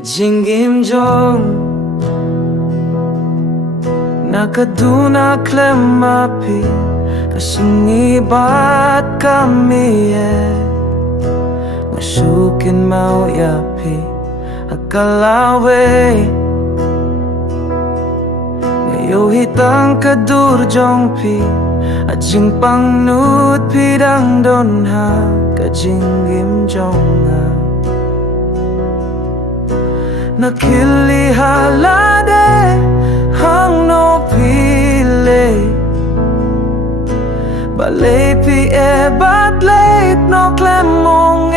Kajingim jong nakaduna klemapi kasungibat kami masukin mau yapi akalawe ngayo hitang kadur jongpi ajing pangnut pidang donha kajingim jonga nakili halade hang no pile balay pi bat late no klemong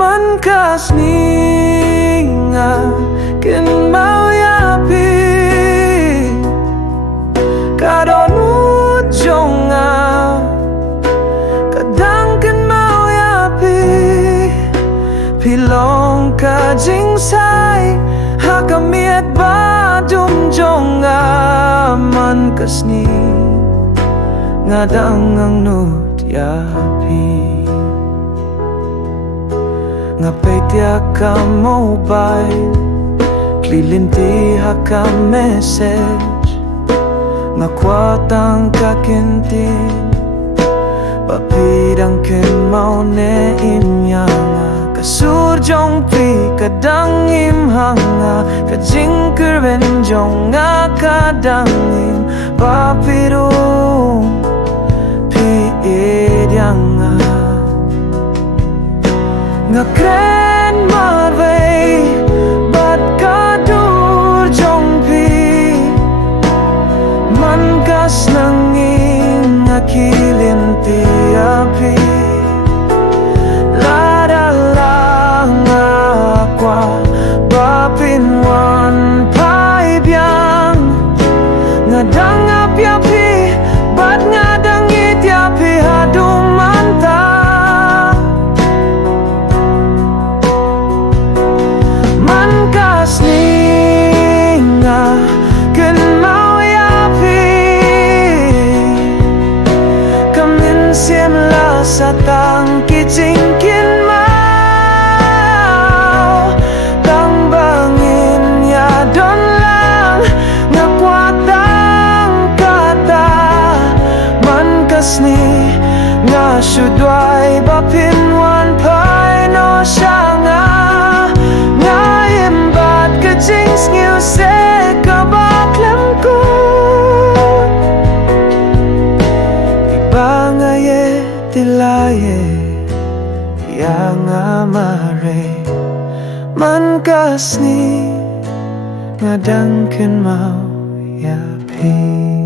man kasninga kin mau yapi kadonu jonga kadang kin mau yapi pilong ka jingsai hakamiat badum jonga man kasni ngadang ang nut yapi ngapay tiya ka mobile klilinti haka message ngakwatang kakintin papidang kin mau ne inyanga kasurjong pi kadang imhanga kajingkerben jonga kadang im papirong pi edyanga ngakren marvei bat kadur jong pi mankas nanging ngakilin ti api bapinwan paibyang ngadang api-api bat ngadang iti-api hadumanta man kasninga ken mau yapi kamin siemla satang kijingkin ni nga sudway bapinwan pai no shanga nga imbat ka jings ngiu se ka baklam ko iba nga ye tilaye yang amare man kasni ngadang ken mau yapi